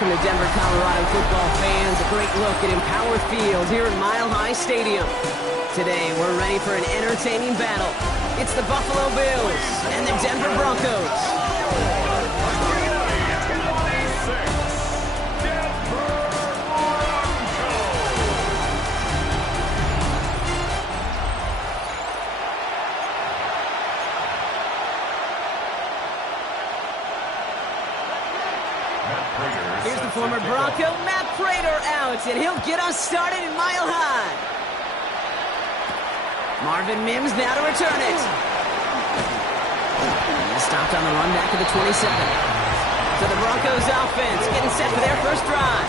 welcome to Denver, Colorado football fans. A great look at Empower Field here in Mile High Stadium. Today, we're ready for an entertaining battle. It's the Buffalo Bills and the Denver Broncos. Here's the former Bronco, Matt Prater, out, and he'll get us started in Mile High. Marvin Mims now to return it. And stopped on the run back to the 27. So the Broncos offense getting set for their first drive.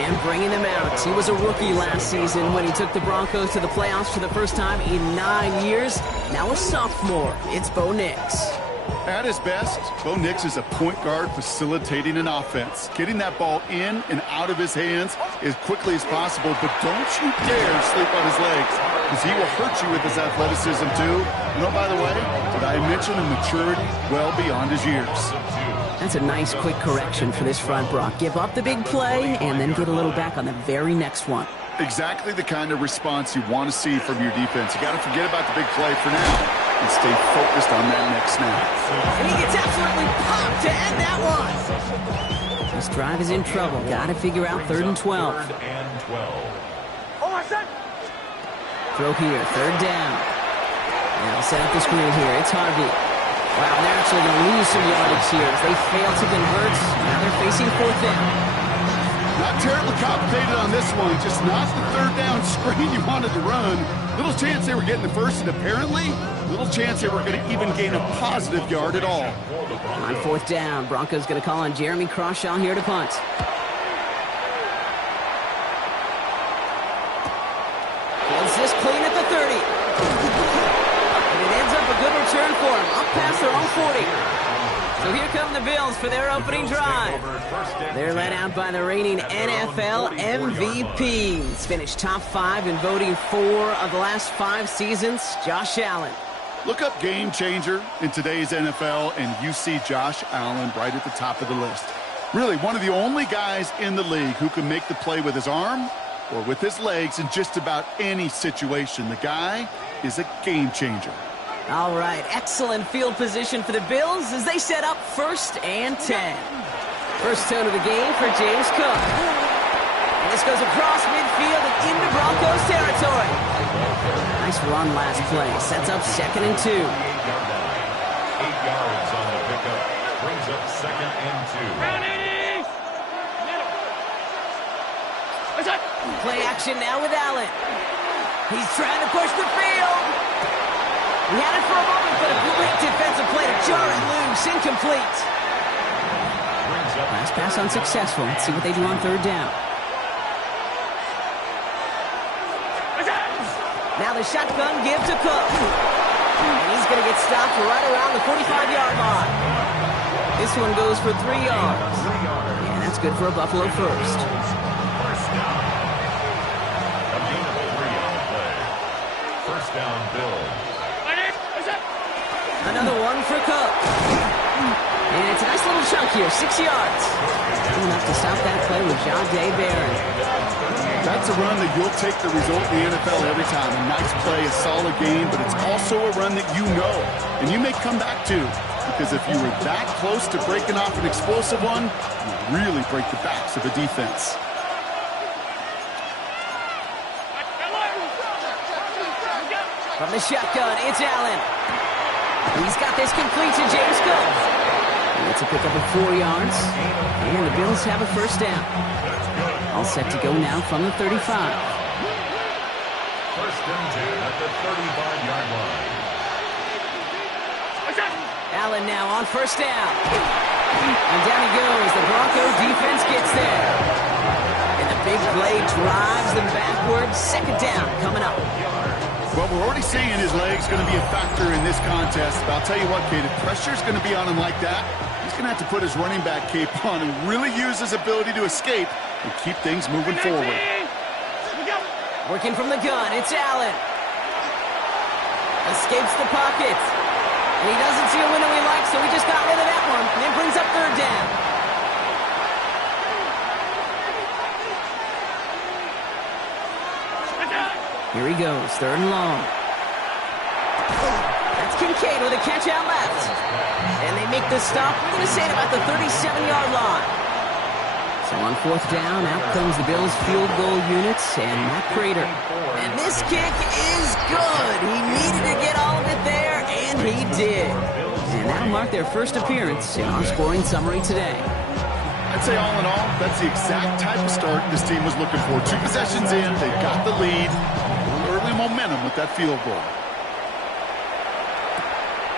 And bringing them out. He was a rookie last season when he took the Broncos to the playoffs for the first time in 9 years. Now a sophomore. It's Bo Nix. At his best, Bo Nix is a point guard facilitating an offense, getting that ball in and out of his hands as quickly as possible, but don't you dare sleep on his legs, because he will hurt you with his athleticism too. And oh, by the way, did I mention a maturity well beyond his years? That's a nice quick correction for this front, Brock. Give up the big play and then get a little back on the very next one. Exactly the kind of response you want to see from your defense. You got to forget about the big play for now and stay focused on that next snap. And he gets absolutely popped to end that one. This drive is in trouble. Got to figure out 3rd and 12. Throw here, 3rd down. Now set up the screen here. It's Harvey. Wow, they're actually going to lose some yardage here as they fail to convert. Now they're facing 4th down. Not terribly complicated on this one. Just not the 3rd down screen you wanted to run. Little chance they were getting the first, and apparently little chance they were going to even gain a positive yard at all. On 4th down, Broncos going to call on Jeremy Crawshaw here to punt. Fields this clean at the 30. And it ends up a good return for him, up past their own 40. So here come the Bills for their opening drive. They're led out by the reigning NFL MVPs. Finished top 5 in voting 4 of the last 5 seasons, Josh Allen. Look up game changer in today's NFL, and you see Josh Allen right at the top of the list. Really, one of the only guys in the league who can make the play with his arm or with his legs in just about any situation. The guy is a game changer. All right, excellent field position for the Bills as they set up 1st and 10. First tone of the game for James Cook. And this goes across midfield and into Broncos territory. Nice run last play. Sets up 2nd and 2. 8 yards on the pickup. Brings up 2nd and 2. Play action now with Allen. He's trying to push the field. He had it for a moment, but a quick defensive play to jar it loose. Incomplete. Last pass unsuccessful. Let's see what they do on 3rd down. Now the shotgun give to Cook. And he's going to get stopped right around the 45-yard line. This one goes for 3 yards. And that's good for a Buffalo first. First down. A gain of 3 on the play. First down, Bills. Another one for Cook. And it's a nice little chunk here, 6 yards. Enough to stop that play with Jahdae Barron. That's a run that you'll take the result in the NFL every time. A nice play, a solid game, but it's also a run that you know. And you may come back to, because if you were that close to breaking off an explosive one, you really break the backs of the defense. From the shotgun, it's Allen. He's got this complete to James Cook. It's a pickup of 4 yards. And the Bills have a first down. All set to go now from the 35. First and 10 at the 35-yard line. Allen now on first down. And down he goes. The Broncos defense gets there. And the big play drives them backwards. 2nd down coming up. Well, we're already seeing his legs going to be a factor in this contest. But I'll tell you what, Kate, if pressure's going to be on him like that, he's going to have to put his running back cape on and really use his ability to escape and keep things moving forward. Working from the gun, it's Allen. Escapes the pocket. And he doesn't see a window he likes, so he just got rid of that one. And it brings up 3rd down. goes, 3rd and long. That's Kincaid with a catch out left. And they make the stop, we're going to say, at about the 37-yard line. So on 4th down, out comes the Bills' field goal units and Matt Prater. And this kick is good. He needed to get all of it there, and he did. And that'll mark their first appearance in our scoring summary today. I'd say all in all, that's the exact type of start this team was looking for. 2 possessions in, they got the lead. Early momentum with that field goal.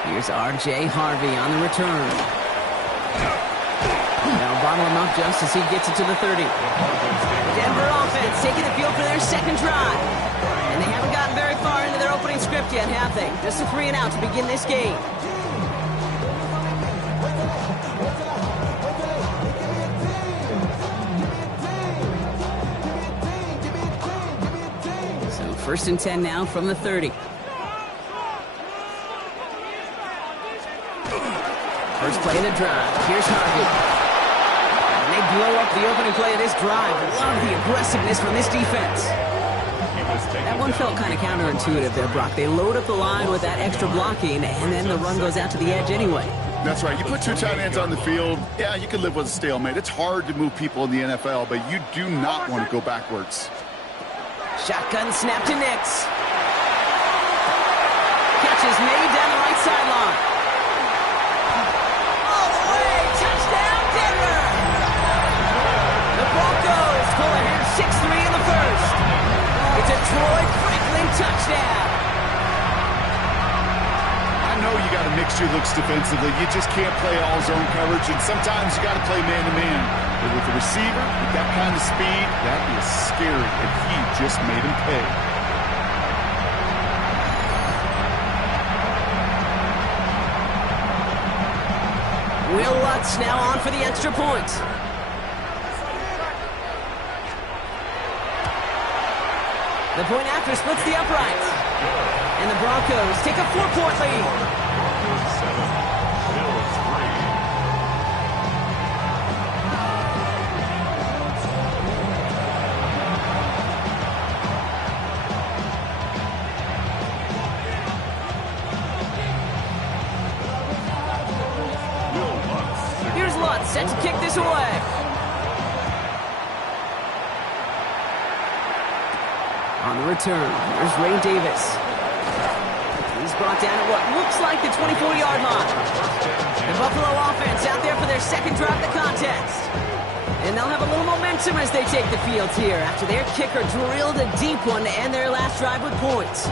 Here's R.J. Harvey on the return. They'll bottle him up just as he gets it to the 30. Denver offense taking the field for their second drive. And they haven't gotten very far into their opening script yet, have they? Just a 3 and out to begin this game. So 1st and 10 now from the 30. First play of the drive. Here's Harvey. And they blow up the opening play of this drive. Love the aggressiveness from this defense. That one felt kind of counterintuitive there, Brock. They load up the line with that extra blocking, and then the run goes out to the edge anyway. That's right. You put 2 tight ends on the field, yeah, you can live with a stalemate. It's hard to move people in the NFL, but you do not want to go backwards. Shotgun snap to Nix. Catch is made down the right sideline. All the way. Touchdown, Denver. The Broncos pull ahead 6-3 in the first. It's a Troy Franklin touchdown. I know you got to mix your looks defensively. You just can't play all zone coverage, and sometimes you got to play man-to-man. But with the receiver, with that kind of speed, that is scary, and he just made him pay. Will Lutz now on for the extra point. The point after splits the uprights. And the Broncos take a 4-point lead. Broncos 7, Bills 3. Here's Lutz set to kick this away. On the return, here's Ray Davis. He's brought down at what looks like the 24-yard line. The Buffalo offense out there for their second drive of the contest. And they'll have a little momentum as they take the field here after their kicker drilled a deep one to end their last drive with points.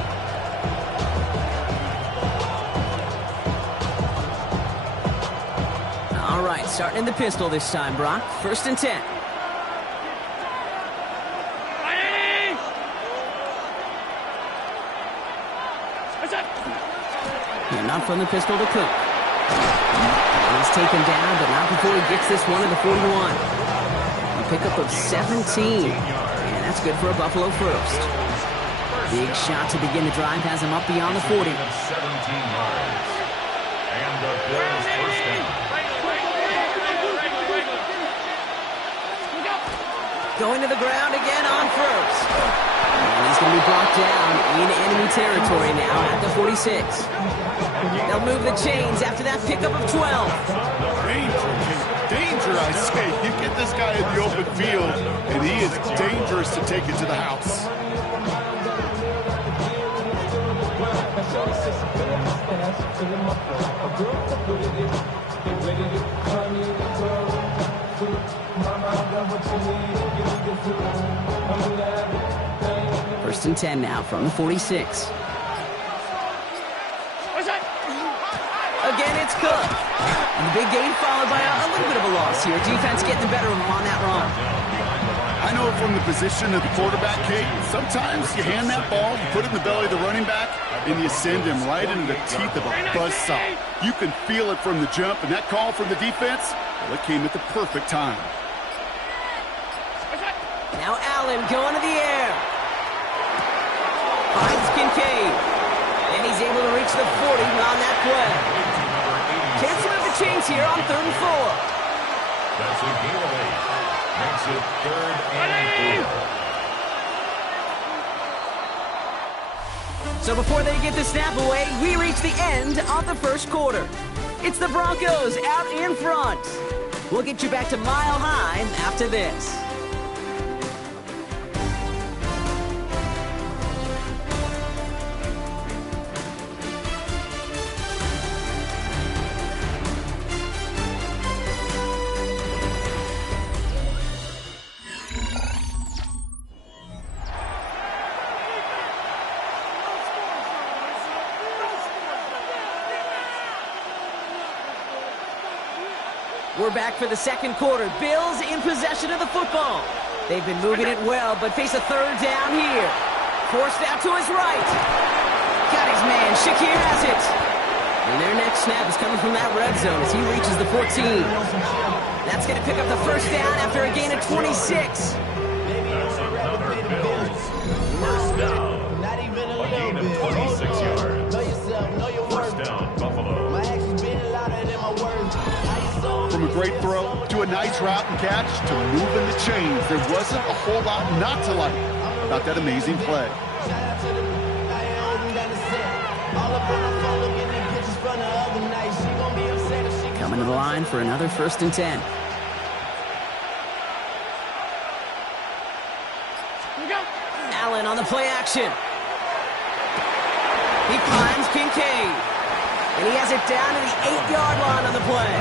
All right, starting in the pistol this time, Brock. 1st and 10. And not from the pistol to Cook. He's taken down, but not before he gets this one at the 41. A pickup of 17. And that's good for a Buffalo first. Big shot to begin the drive has him up beyond the 40. 17 yards. And the Bills first down. Going to the ground again on first. And he's going to be brought down in enemy territory now at the 46. They'll move the chains after that pickup of 12. Danger, I say. You get this guy in the open field, and he is dangerous to take it to the house. First and 10 now from the 46. Again, it's Cook. And the big gain followed by a little bit of a loss here. Defense getting the better of him on that run. I know from the position of the quarterback, Kate, sometimes you hand that ball, you put it in the belly of the running back, and you send him right into the teeth of a buzzsaw. You can feel it from the jump, and that call from the defense, well, it came at the perfect time. Now Allen going to the air. Finds Kincaid. And he's able to reach the 40 on that play. Can't move the chains here on 3rd and 4. That's a gain of 8. Makes it 3rd and 4. So before they get the snap away, we reach the end of the first quarter. It's the Broncos out in front. We'll get you back to Mile High after this. We're back for the second quarter. Bills in possession of the football. They've been moving it well, but face a third down here. Forced out to his right. Got his man. Shakir has it. And their next snap is coming from that red zone as he reaches the 14. That's going to pick up the first down after a gain of 26. That's another Bills. First down. A gain of 26 yards. First down, Buffalo. From a great throw to a nice route and catch to moving the chains, there wasn't a whole lot not to like about that amazing play. Coming to the line for another 1st and 10. Allen on the play action. He finds Kincaid. And he has it down to the 8-yard line on the play.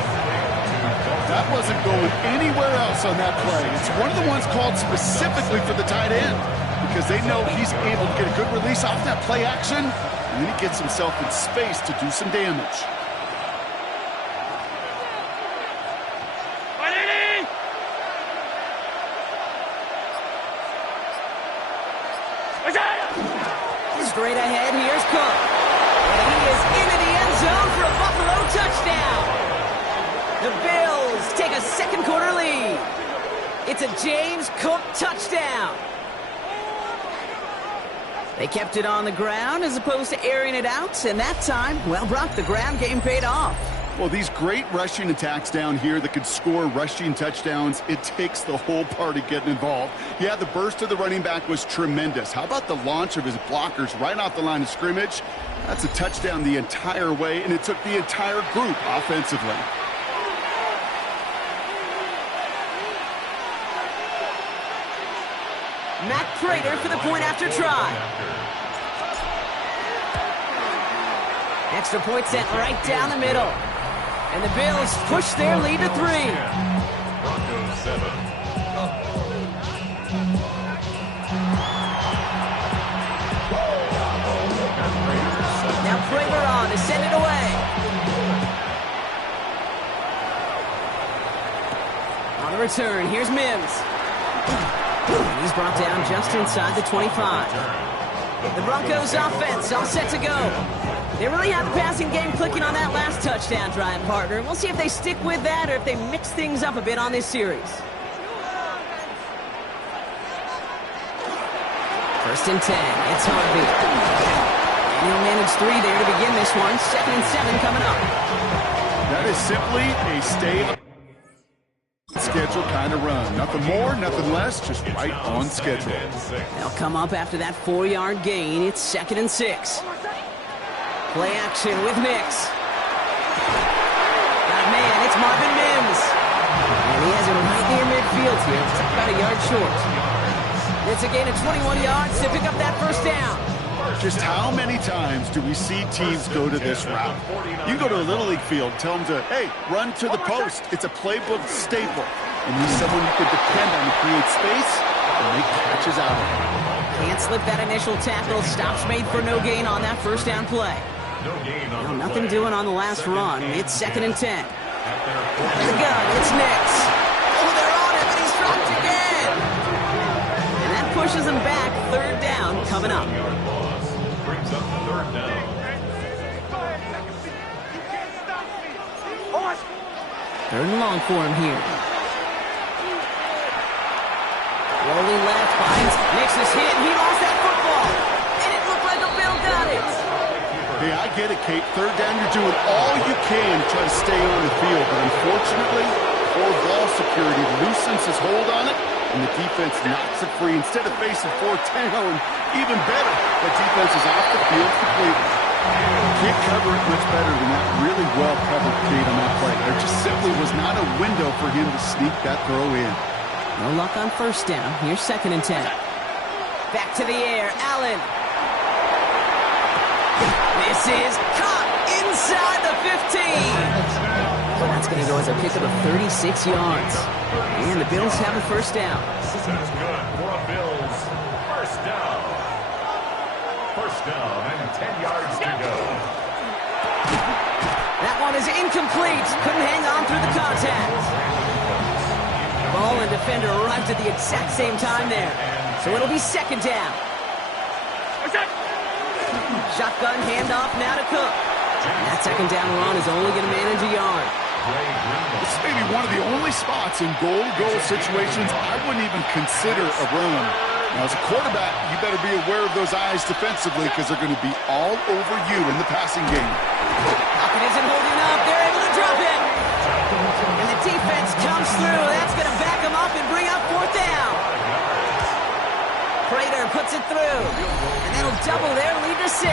That wasn't going anywhere else on that play. It's one of the ones called specifically for the tight end because they know he's able to get a good release off that play action, and then he gets himself in space to do some damage. Straight ahead, here's Cook. And he is into the end zone for a Buffalo touchdown. The Bills take a second quarter lead. It's a James Cook touchdown. They kept it on the ground as opposed to airing it out, and that time, well, Brock, the ground game paid off. Well, these great rushing attacks down here that could score rushing touchdowns, it takes the whole party getting involved. Yeah, the burst of the running back was tremendous. How about the launch of his blockers right off the line of scrimmage? That's a touchdown the entire way, and it took the entire group offensively. Matt Prater for the point after try. Extra point sent right down the middle. And the Bills push their lead to 3. Broncos 7. Now Prater on to send it away. On the return, here's Mims. He's brought down just inside the 25. The Broncos offense all set to go. They really have the passing game clicking on that last touchdown drive, partner. We'll see if they stick with that or if they mix things up a bit on this series. 1st and 10. It's Harvey. And he'll manage 3 there to begin this one. 2nd and 7 coming up. That is simply a stay schedule kind of run. Nothing more, nothing less, just right on schedule. They'll come up after that 4-yard gain. It's 2nd and 6. Play action with Nix. Got a man, it's Marvin Mims. And he has it right near midfield here. It's about a yard short. It's a gain of 21 yards to pick up that 1st down. Just how many times do we see teams go to this route? You go to a Little League field, tell them to, hey, run to the post. It's a playbook staple. And he's someone you could depend on to create space and make catches out of it. Can't slip that initial tackle. Stops made for no gain on that 1st down play. Well, nothing doing on the last run. It's 2nd and 10. The gun, it's Nix. Oh, they're on him, and he's dropped again. And that pushes him back. 3rd down coming up. Brings up the 3rd down. 3rd and long for him here. Rolling left, finds Nix is hit, and he lost that football. And it looked like a Bill got it. Hey, I get it, Kate. 3rd down, you're doing all you can to try to stay on the field. But unfortunately, poor ball security, loosens his hold on it, and the defense knocks it free. Instead of facing fourth down, even better, the defense is off the field completely. Can't cover it much better than that really well-covered feed on that play. There just simply was not a window for him to sneak that throw in. No luck on first down. Here's 2nd and 10. Back to the air. Allen. This is caught inside the 15. Well, that's going to go as a pickup of 36 yards. And the Bills have a first down. That's good for a Bills. First down. First down and 10 yards to go. That one is incomplete. Couldn't hang on through the contact. Ball and defender arrived at the exact same time there. So it'll be 2nd down. Shotgun handoff now to Cook. And that 2nd down run is only going to manage a yard. This is maybe one of the only spots in goal-to-goal situations I wouldn't even consider a run. Now, as a quarterback, you better be aware of those eyes defensively because they're going to be all over you in the passing game. Pocket isn't holding up. They're able to drop it. And the defense comes through. That's going to back them up and bring up 4th down. Prater puts it through. And that'll double their lead to 6.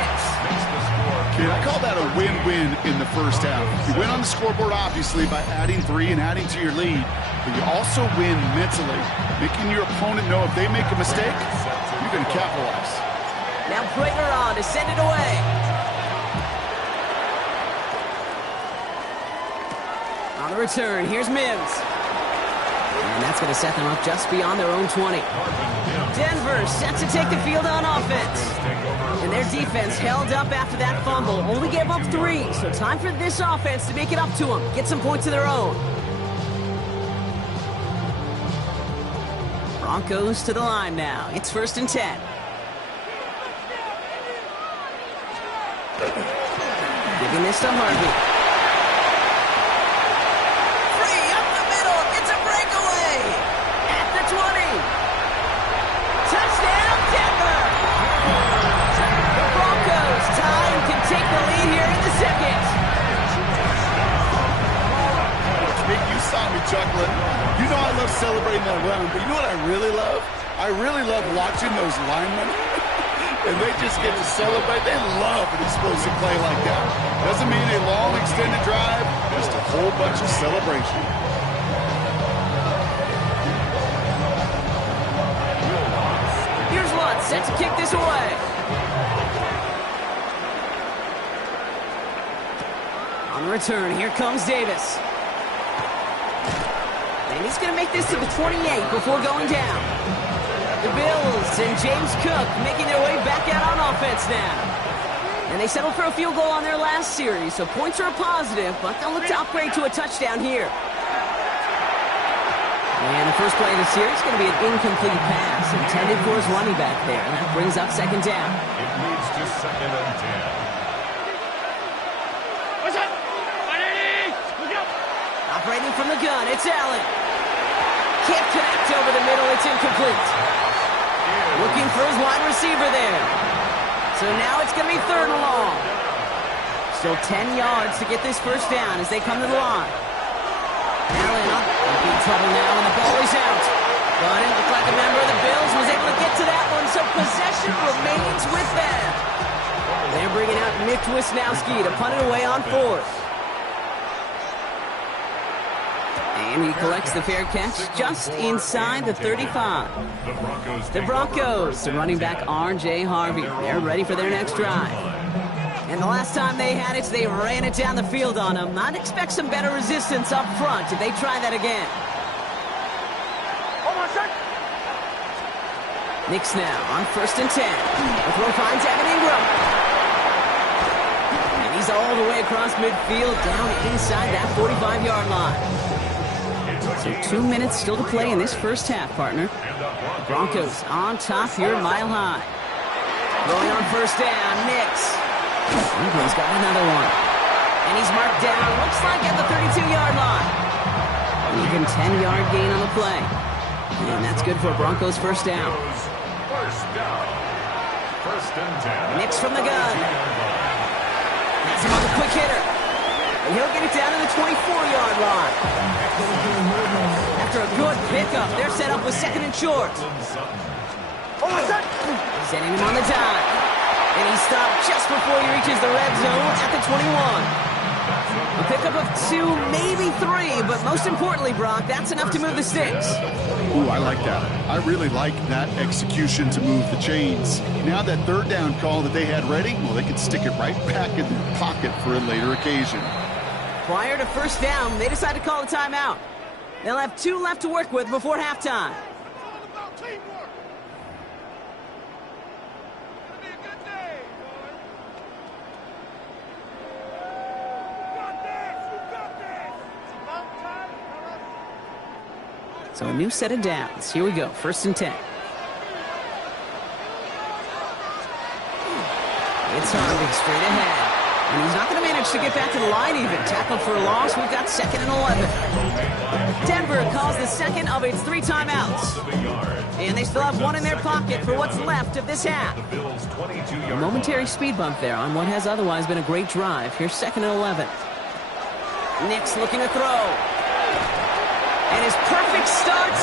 Kid, I call that a win-win in the first half. You win on the scoreboard, obviously, by adding 3 and adding to your lead. But you also win mentally, making your opponent know if they make a mistake, you're going to capitalize. Now Prater on to send it away. On the return, here's Mims. And that's going to set them up just beyond their own 20. Denver set to take the field on offense. And their defense held up after that fumble. Only gave up 3, so time for this offense to make it up to them. Get some points of their own. Broncos to the line now. It's 1st and 10. Giving this to Harvey. Free up the middle. It's a breakaway. At the 20. Touchdown, Denver. The Broncos tie and can take the lead here in the 2nd. You saw me chuckling. You know I love celebrating that run, but you know what I really love? I really love watching those linemen. And they just get to celebrate. They love an explosive play like that. Doesn't mean a long extended drive, just a whole bunch of celebration. Here's Lutz set to kick this away. On the return, here comes Davis. And he's going to make this to the 28 before going down. The Bills and James Cook making their way back out on offense now. And they settled for a field goal on their last series, so points are a positive, but they'll look to upgrade to a touchdown here. And the first play of the series is going to be an incomplete pass intended for his running back there. And that brings up 2nd down. It leads to 2nd and 10. Operating from the gun, it's Allen. Can't connect over the middle, it's incomplete. Looking for his wide receiver there. So now it's going to be 3rd and long. Still 10 yards to get this first down as they come to the line. Allen up. In trouble now, and the ball is out. But it looked like a member of the Bills was able to get to that one, so possession remains with them. They're bringing out Nick Wisnowski to punt it away on 4th. And he collects the fair catch just inside the 35. The Broncos, the running back R.J. Harvey. They're ready for their next drive. And the last time they had it, they ran it down the field on him. I'd expect some better resistance up front if they try that again. Knicks now on 1st and 10. The throw finds Evan Ingram. And he's all the way across midfield down inside that 45-yard line. So 2 minutes still to play in this first half, partner. Broncos on top here, mile high. Going on 1st down, Knicks. Ingram's got another one. And he's marked down, looks like at the 32-yard line. An even 10-yard gain on the play. And that's good for Broncos first down. First down. 1st and 10. Knicks from the gun. That's him on the quick hitter. And he'll get it down to the 24-yard line. Good pickup. They're set up with second and short. Sending him on the dime. And he stopped just before he reaches the red zone at the 21. A pickup of 2, maybe 3, but most importantly, Brock, that's enough to move the sticks. Ooh, I like that. I really like that execution to move the chains. Now that third down call that they had ready, well, they could stick it right back in their pocket for a later occasion. Prior to first down, they decide to call a timeout. They'll have 2 left to work with before halftime. So a new set of downs. Here we go, 1st and 10. It's Harvey straight ahead. And he's not going to manage to get back to the line even. Tackled for a loss. We've got 2nd and 11. Denver calls the second of its 3 timeouts. And they still have 1 in their pocket for what's left of this half. A momentary speed bump there on what has otherwise been a great drive. Here's 2nd and 11. Nix looking to throw. And his perfect start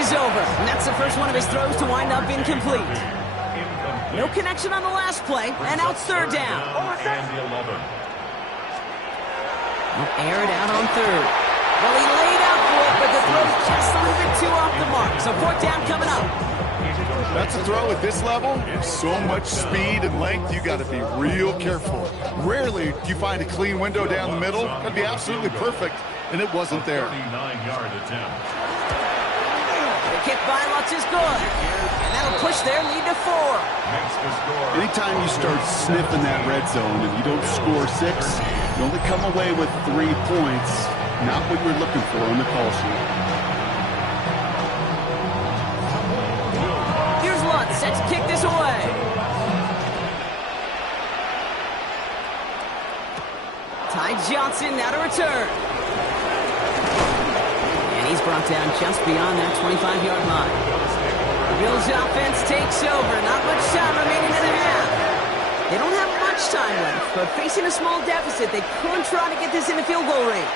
is over. And that's the first one of his throws to wind up incomplete. No connection on the last play, and now it's 3rd down. He'll air it out on 3rd. Well, he laid out for it, but the throw's just a little bit too off the mark. So 4th down coming up. That's a throw at this level. So much speed and length, you got to be real careful. Rarely do you find a clean window down the middle. That'd be absolutely perfect, and it wasn't there. 39-yard attempt. The kick by Lutz is good, and that'll push their lead to 4. Anytime you start sniffing that red zone and you don't score 6, you only come away with 3 points. Not what you're looking for on the call sheet. Here's Lutz set to kick this away. Ty Johnson now to return. And he's brought down just beyond that 25-yard line. The Bills offense takes over. Not much time remaining in the half. They don't have much time left, but facing a small deficit, they could try to get this in the field goal range.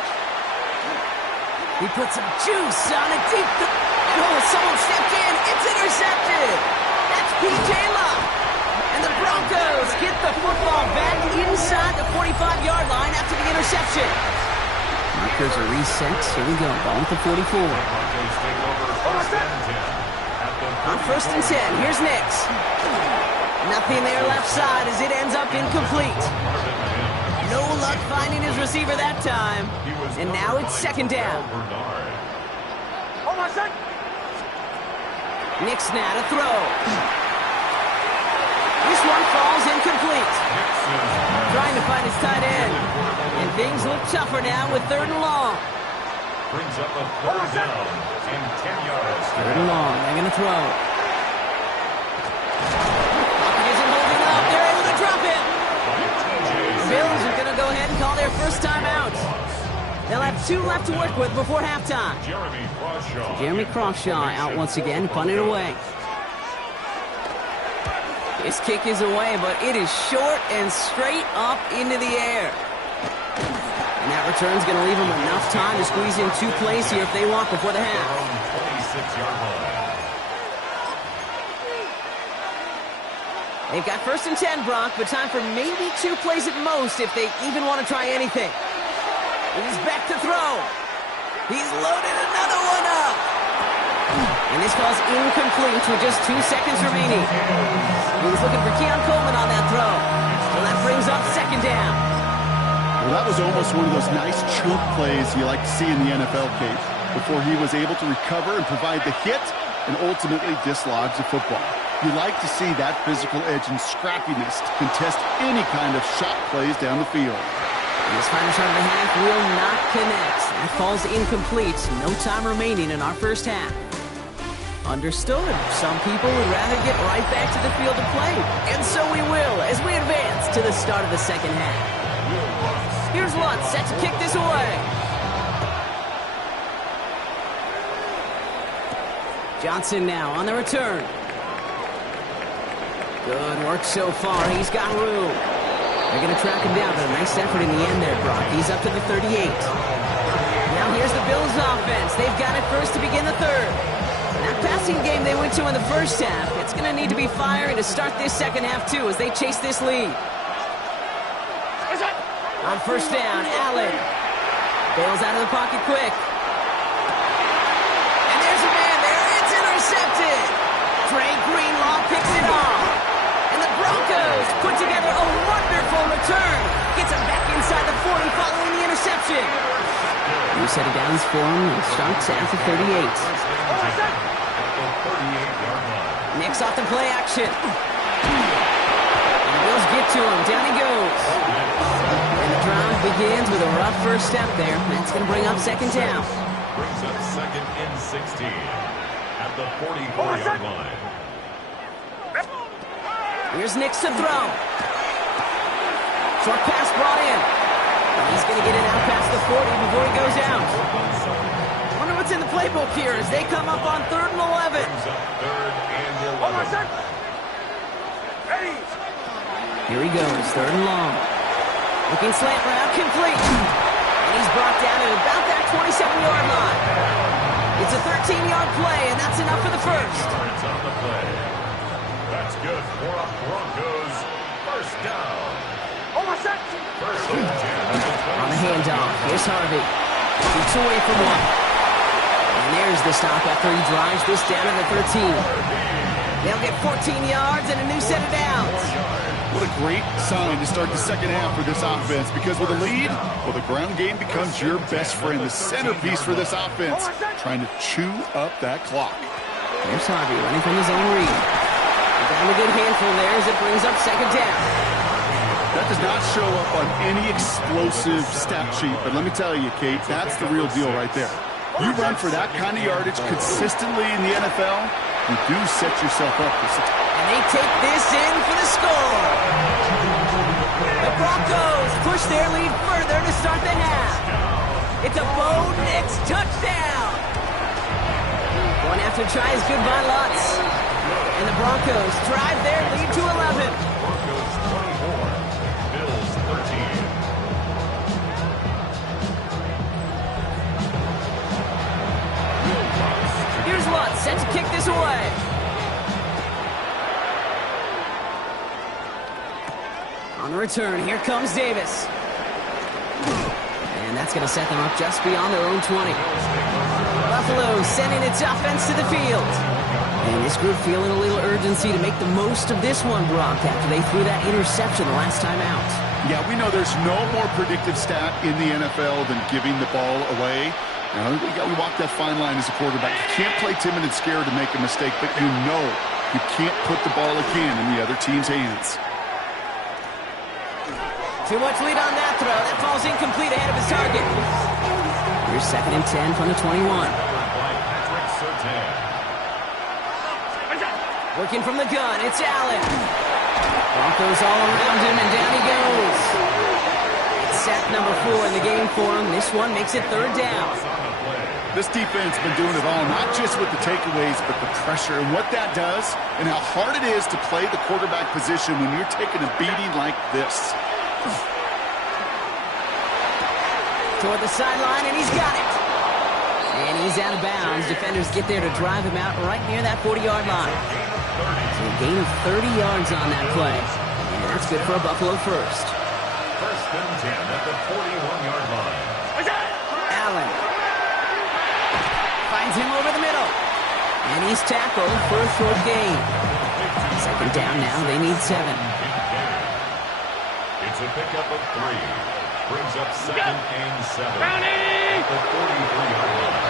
He put some juice on a deep... Oh, someone stepped in. It's intercepted. That's P.J. Locke. And the Broncos get the football back inside the 45-yard line after the interception. Markers are reset. Here we go. Ball at the 44. On 1st and 10, here's Nix. Nothing there left side as it ends up incomplete. No luck finding his receiver that time. And now it's 2nd down. Nix now to throw. This one falls incomplete. Trying to find his tight end. And things look tougher now with 3rd and long. Brings up a 3rd down and 10 yards. 3rd and long. They're going to throw. Pocket isn't holding up. They're able to drop him. Bills are going to go ahead and call their first timeout. They'll have 2 left to work with before halftime. Jeremy Crawshaw out once again, punting away. His kick is away, but it is short and straight up into the air. And that return's going to leave them enough time to squeeze in 2 plays here if they want before the half. 26-yard line. They've got 1st and 10, Brock, but time for maybe 2 plays at most if they even want to try anything. He's back to throw. He's loaded another one up. And this ball's incomplete with just 2 seconds remaining. He was looking for Keon Coleman on that throw. So that brings up 2nd down. Well, that was almost one of those nice chunk plays you like to see in the NFL, Kate, before he was able to recover and provide the hit and ultimately dislodge the football. You like to see that physical edge and scrappiness to contest any kind of shot plays down the field. This final shot of the half will not connect. That falls incomplete. No time remaining in our first half. Understood. Some people would rather get right back to the field to play. And so we will as we advance to the start of the second half. Here's Lutz set to kick this away. Johnson now on the return. Good work so far. He's got room. They're going to track him down, but a nice effort in the end there, Brock. He's up to the 38. Now here's the Bills offense. They've got it first to begin the third. That passing game they went to in the first half, it's going to need to be firing to start this second half, too, as they chase this lead. On first down, Allen bails out of the pocket quick. And there's a man there. It's intercepted. Trey Greenlaw picks it off. And the Broncos put together a wonderful return. Gets him back inside the 40 following the interception. New set of downs for him and starts at the 38. Nick's off the play action. And the Bills get to him. Down he goes. And the drive begins with a rough first step there. That's going to bring up second down. Brings up second and 16 at the 44-yard line. Here's Nix to throw. Short pass brought in. And he's going to get it out past the 40 before he goes out. Wonder what's in the playbook here as they come up on 3rd and 11. Here he goes, 3rd and long. Looking slant route, complete. And he's brought down at about that 27-yard line. It's a 13-yard play, and that's enough for the first. Yards on the play. That's good for a Broncos first down. First and 10. On the handoff, here's Harvey. Keeps away from one. And there's the stop after he drives this down to the 13. They'll get 14 yards and a new set of downs. What a great sign to start the second half for this offense, because with a lead, well, the ground game becomes your best friend, the centerpiece for this offense, trying to chew up that clock. Here's Harvey running from his own read. Down a good handful there as it brings up second down. That does not show up on any explosive stat sheet, but let me tell you, Kate, that's the real deal right there. You run for that kind of yardage consistently in the NFL, you do set yourself up for success. And they take this in for the score. The Broncos push their lead further to start the half. It's a Bo Nix touchdown. Going after try is good by Lutz. And the Broncos drive their lead to 11. Broncos 24, Bills 13. Here's Lutz set to kick this away. On the return, here comes Davis. And that's going to set them up just beyond their own 20. Buffalo sending its offense to the field. And this group feeling a little urgency to make the most of this one, Brock, after they threw that interception the last time out. Yeah, we know there's no more predictive stat in the NFL than giving the ball away. Now, we walk that fine line as a quarterback. You can't play timid and scared to make a mistake, but you know you can't put the ball again in the other team's hands. Too much lead on that throw. That falls incomplete ahead of his target. Here's second and 10 from the 21. Working from the gun, it's Allen. Broncos all around him, and down he goes. It's sack number 4 in the game for him. This one makes it 3rd down. This defense has been doing it all, not just with the takeaways, but the pressure and what that does and how hard it is to play the quarterback position when you're taking a beating like this. Toward the sideline, and he's got it. And he's out of bounds. Defenders get there to drive him out right near that 40-yard line. So a gain of 30 yards on that play. And that's good for a Buffalo first. First and 10 at the 41-yard line. Allen finds him over the middle. And he's tackled for a short gain. Second down now, they need 7. It's a pickup of 3. Brings up second and 7 at the 43-yard line.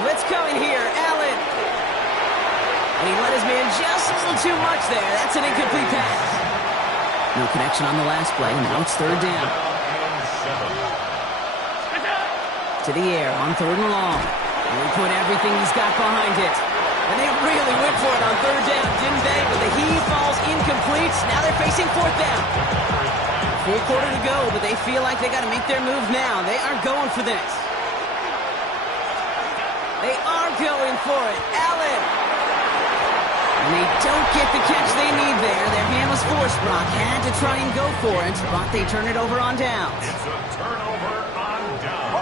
Blitz coming here, Allen. And he let his man just a little too much there. That's an incomplete pass. No connection on the last play. Now it's 3rd down. To the air on 3rd and long. And he put everything he's got behind it. And they really went for it on 3rd down, didn't they? But the heave falls incomplete. Now they're facing 4th down. Full quarter to go, but they feel like they got to make their move now. They are going for this. They are going for it. Allen. And they don't get the catch they need there. Their hand was forced. Brock had to try and go for it, but they turn it over on downs. It's a turnover on downs.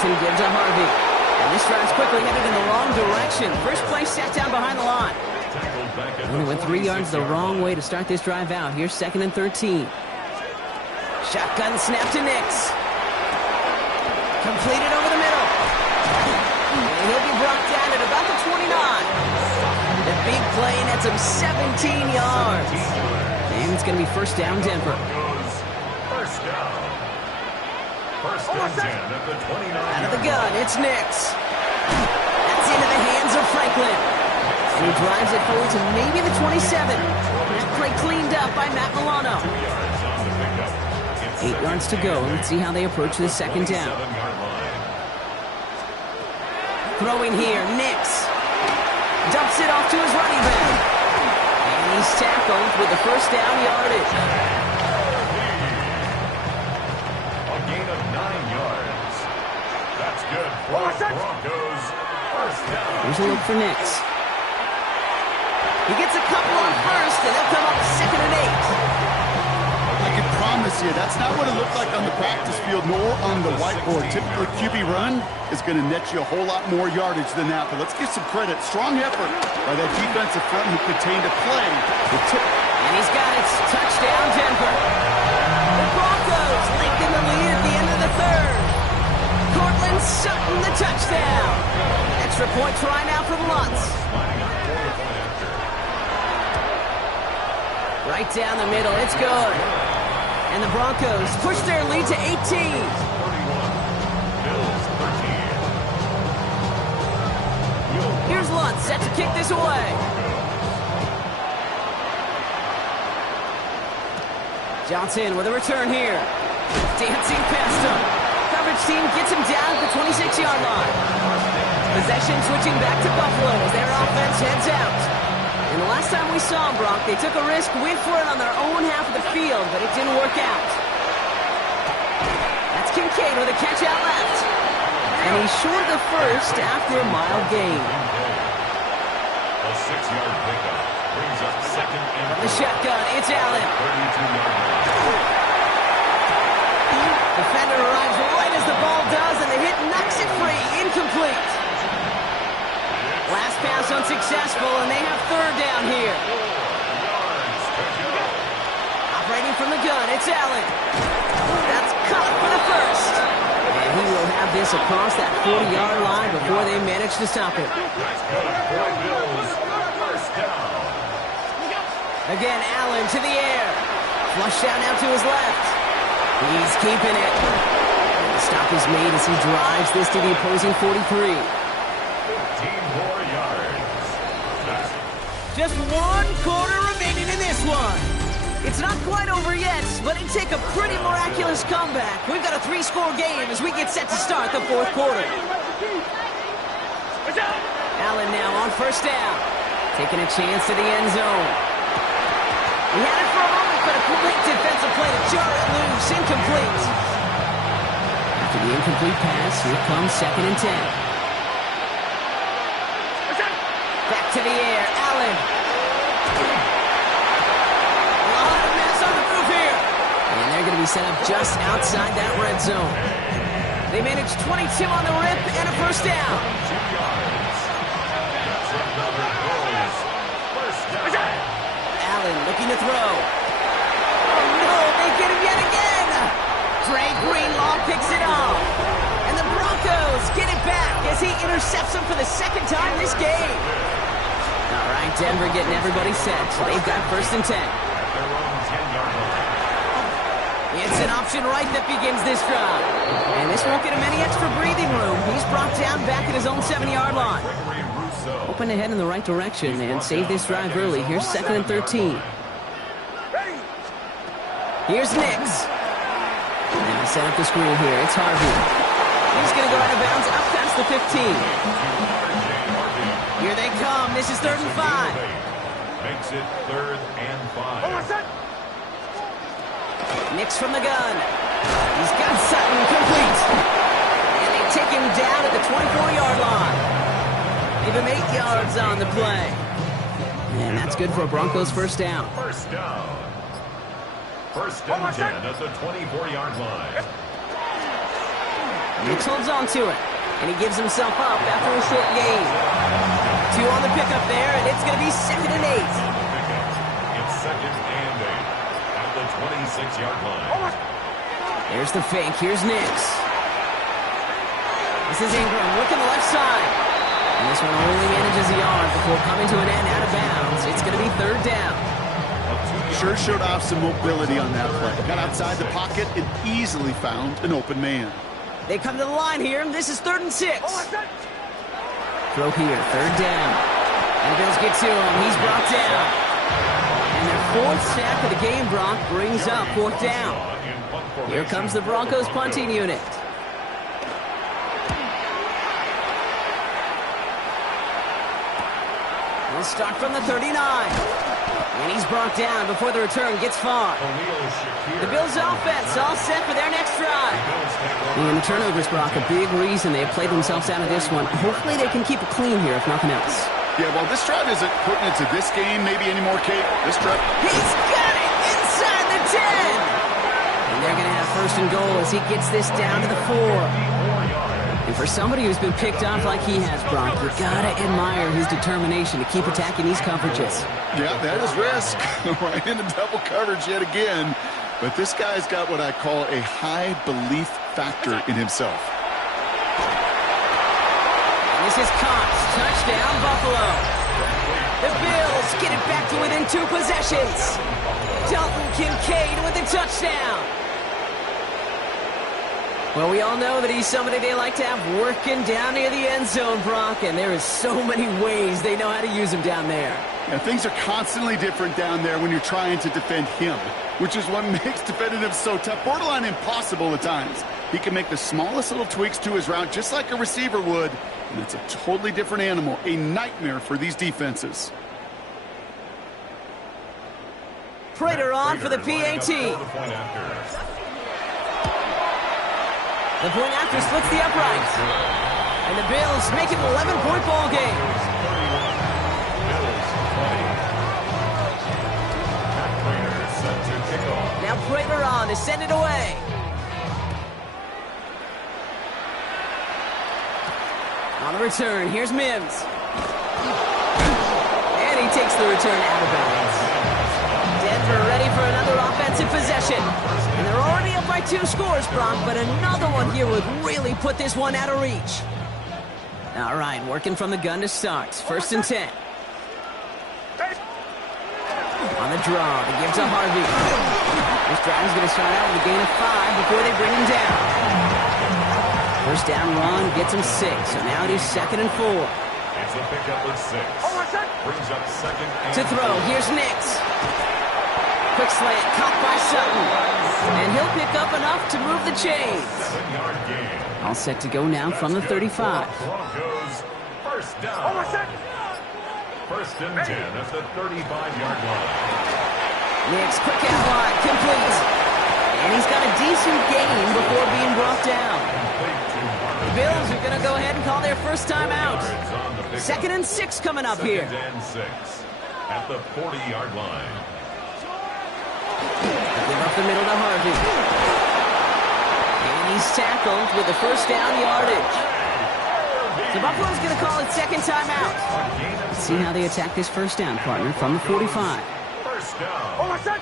Johnson gives to Harvey. And this drive's quickly headed in the wrong direction. First play sat down behind the line. Only went 3 yards the wrong way to start this drive out. Here's 2nd and 13. Shotgun snap to Nix. Completed over the middle. And he'll be brought down at about the 29. The big play nets him 17 yards. And it's going to be first down, Denver. First down. First and 10 at the 29. Out of the gun, it's Nix. That's into the hands of Franklin. And he drives it forward to maybe the 27. That play cleaned up by Matt Milano. 8 yards to go. Let's see how they approach this second down. Throwing here, Nix. Dumps it off to his running back. And he's tackled with the first down yardage. A gain of 9 yards. That's good for the Broncos. First down. Here's a look for Nix. He gets a couple on first, and they'll come up 2nd and 8. I can promise you, that's not what it looked like on the practice field nor on the whiteboard. Typically, QB run is going to net you a whole lot more yardage than that. But let's give some credit. Strong effort by that defensive front who contained a play. And he's got it. Touchdown, Denver. The Broncos linking the lead at the end of the 3rd. Cortland Sutton, the touchdown. Extra point try now for the Lutz. Right down the middle. It's good. And the Broncos push their lead to 18. 31. Bills 13. Here's Lutz set to kick this away. Johnson with a return here. Dancing past him. Coverage team gets him down at the 26-yard line. Possession switching back to Buffalo as their offense heads out. And the last time we saw them, Brock, they took a risk, went for it on their own half of the field, but it didn't work out. That's Kincaid with a catch out left. And he's short of the first after a mild gain. A 6-yard pickup brings up 2nd and From the shotgun, it's Allen. 32-yard line. Defender arrives right as the ball does, and the hit knocks it free. Incomplete. Last pass unsuccessful, and they have 3rd down here. Operating from the gun, it's Allen. That's caught for the first. And he will have this across that 40-yard line before they manage to stop it. Again, Allen to the air. Flush down now to his left. He's keeping it. The stop is made as he drives this to the opposing 43. 15 more yards. Just 1 quarter remaining in this one. It's not quite over yet, but it'd take a pretty miraculous comeback. We've got a 3-score game as we get set to start the 4th quarter. Allen now on first down. Taking a chance to the end zone. He had it for a moment, but a great defensive play to jar it loose. Incomplete. After the incomplete pass, here comes 2nd and 10. Back to the air, Allen. A lot of mess on the move here. And they're going to be set up just outside that red zone. They managed 22 on the rip and a first down. 2 yards. That's another goal. First down. Allen looking to throw. Oh no, they get him yet again. Dre Greenlaw picks it off. And the Broncos get it back as he intercepts him for the 2nd time this game. All right, Denver getting everybody set. They've got 1st and 10. Their own 10-yard line. It's an option right that begins this drive. And this won't get him any extra breathing room. He's brought down back at his own 7-yard line. Hoping to head in the right direction and save this drive early. Here's 2nd and 13. Here's Nix. And they set up the screen here. It's Harvey. He's going to go out of bounds up past the 15. Here they come. This is 3rd and 5. Makes it 3rd and 5. Nix from the gun. He's got Sutton complete. And they take him down at the 24-yard line. Give him 8 yards on the play. And that's good for a Broncos first down. First down. 1st and 10 at the 24-yard line. Nix holds on to it, and he gives himself up after a short gain. 2 on the pickup there, and it's going to be 2nd and 8. It's 2nd and 8 at the 26-yard line. There's the fake. Here's Nix. This is Ingram. Look on the left side. And this one only manages a yard before coming to an end out of bounds. It's going to be 3rd down. Sure showed off some mobility on that play. Got outside the pocket and easily found an open man. They come to the line here, and this is 3rd and 6. Throw here, 3rd down. And the Bills get to him. He's brought down. And their 4th sack of the game, Brock, brings up 4th down. Here comes the Broncos punting unit. We'll start from the 39. And he's brought down before the return gets far. The Bills offense all set for their next drive. And the turnovers, Brock, a big reason they have played themselves out of this one. Hopefully they can keep it clean here, if nothing else. Yeah, well, this drive isn't putting it to this game maybe anymore, Kate. This drive... He's got it inside the 10. And they're going to have 1st and goal as he gets this down to the 4. And for somebody who's been picked off like he has, Brock, you got to admire his determination to keep attacking these coverages. Yeah, that is risk. Right into double coverage yet again. But this guy's got what I call a high belief factor in himself. And this is Cox. Touchdown, Buffalo. The Bills get it back to within 2 possessions. Dalton Kincaid with the touchdown. Well, we all know that he's somebody they like to have working down near the end zone, Brock, and there is so many ways they know how to use him down there. Yeah, things are constantly different down there when you're trying to defend him, which is what makes defending him so tough, borderline impossible at times. He can make the smallest little tweaks to his route just like a receiver would, and it's a totally different animal, a nightmare for these defenses. Prater on for the PAT. The point after splits the uprights. And the Bills make it an 11-point ball game. Now Prater on to send it away. On the return, here's Mims. And he takes the return out of bounds. Denver ready for another offensive possession. And they're already up by 2 scores, Brock, but another one here would really put this one out of reach. All right, working from the gun to start. 1st and 10. On the draw, they give to Harvey. This drive is going to start out with a gain of 5 before they bring him down. 1st down run gets him 6, so now it is 2nd and 4. It's a pickup of 6. Brings up 2nd and to throw, here's Nix. Quick slant, caught by Sutton. And he'll pick up enough to move the chains. 7-yard gain. All set to go now from the 35. Broncos, 1st down. 1st and 10 at the 35-yard line. Nix, quick out wide, complete. And he's got a decent gain before being brought down. The Bills are going to go ahead and call their 1st time out. 2nd and 6 coming up here. 2nd and 6 at the 40-yard line. Give up the middle to Harvey. And he's tackled with the 1st down yardage. So Buffalo's going to call it 2nd timeout. Let's see how they attack this 1st down, partner, from the 45. 1st down.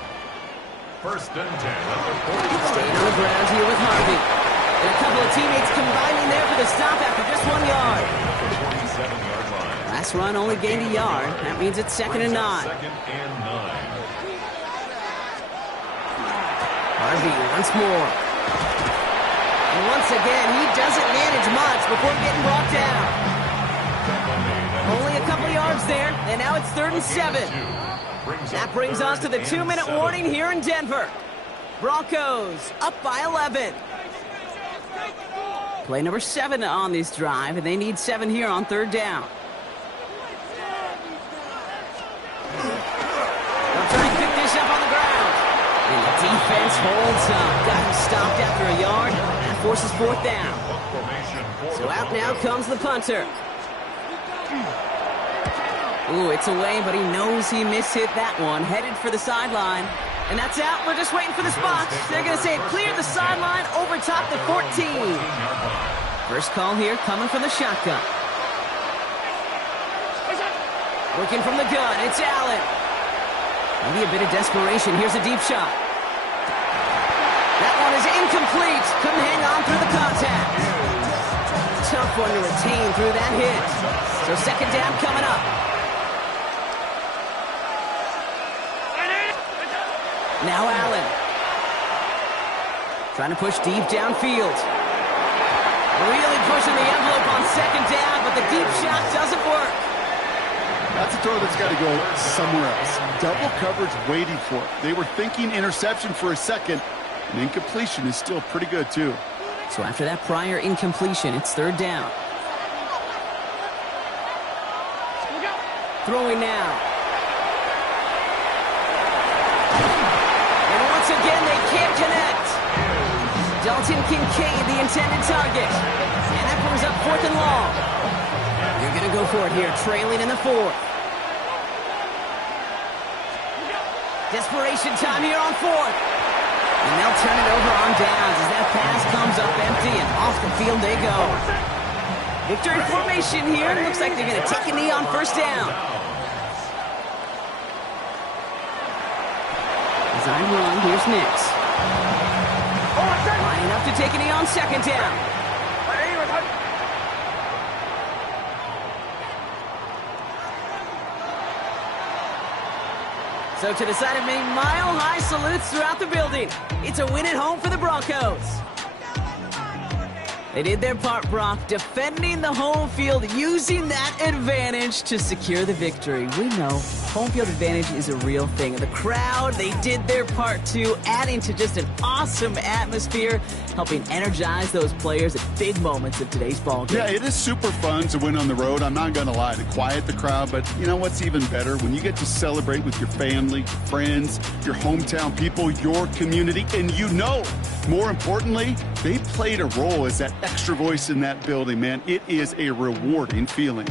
1st and 10 at the 45. Staying on the ground here with Harvey. And a couple of teammates combining there for the stop after just 1 yard. 47-yard line. Last run only gained a yard. That means it's 2nd and 9. 2nd and 9. Harvey once more. And once again, he doesn't manage much before getting brought down. Only a couple yards there, and now it's 3rd and 7. That brings us to the 2-minute warning here in Denver. Broncos up by 11. Play number 7 on this drive, and they need 7 here on 3rd down. They'll try and pick this up on the ground. And the defense holds up. Got him stopped after a yard. That forces 4th down. So out now comes the punter. Ooh, it's away, but he knows he mishit that one. Headed for the sideline. And that's out. We're just waiting for the spot. They're going to say it cleared the sideline over top the 14. First call here coming from the shotgun. Working from the gun. It's Allen. Maybe a bit of desperation. Here's a deep shot. That one is incomplete. Couldn't hang on through the contact. Tough one to retain through that hit. So second down coming up. Now Allen. Trying to push deep downfield. Really pushing the envelope on second down, but the deep shot doesn't work. That's a throw that's got to go somewhere else. Double coverage waiting for it. They were thinking interception for a second, and incompletion is still pretty good, too. So after that prior incompletion, it's third down. Throwing now. And once again, they can't connect. Dalton Kincaid, the intended target. And that brings up 4th and long. You're going to go for it here, trailing in the 4th. Desperation time here on 4th. And they'll turn it over on downs as that pass comes up empty, and off the field they go. Victory formation here. Looks like they're going to take a knee on first down. Design run. Here's Nix. Lining up to take a knee on second down. So to the side of me, mile-high salutes throughout the building. It's a win at home for the Broncos. They did their part, Brock, defending the home field, using that advantage to secure the victory. We know home field advantage is a real thing. And the crowd, they did their part too, adding to just an awesome atmosphere, helping energize those players at big moments of today's ball game. Yeah, it is super fun to win on the road. I'm not going to lie, to quiet the crowd. But you know what's even better? When you get to celebrate with your family, friends, your hometown people, your community, and you know, more importantly, they played a role as that extra voice in that building, man. It is a rewarding feeling.